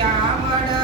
Yeah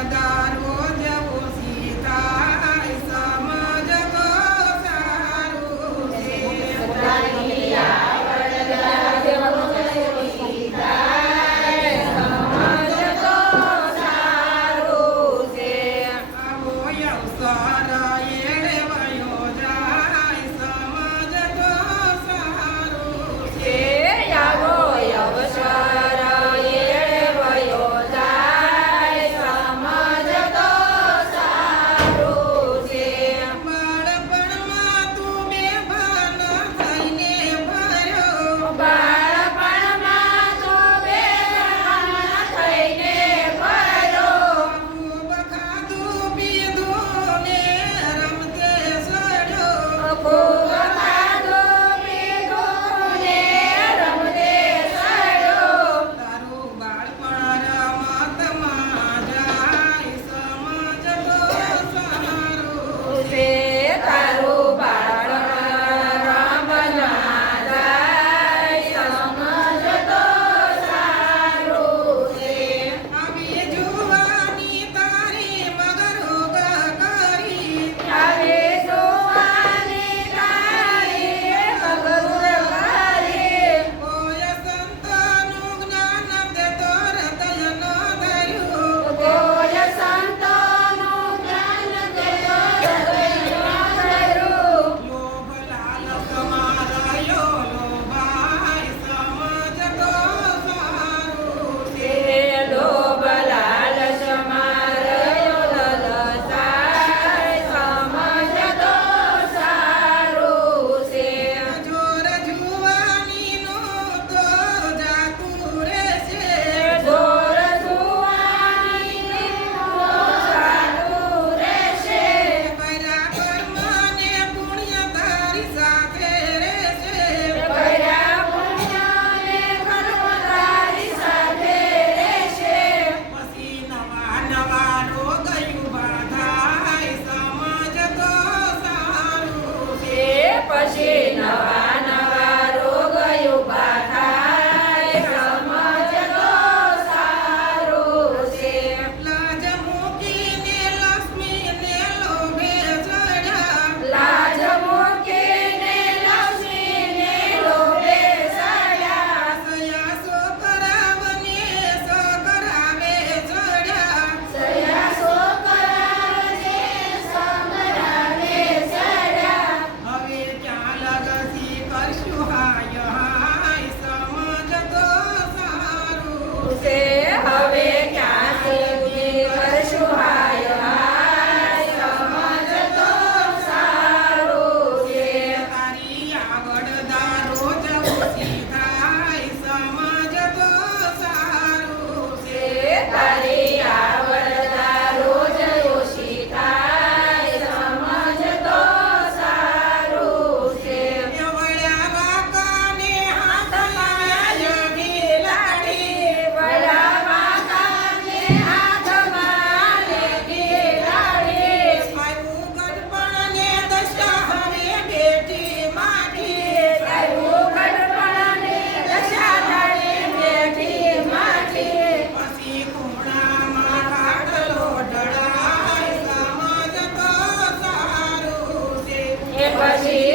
com a gente.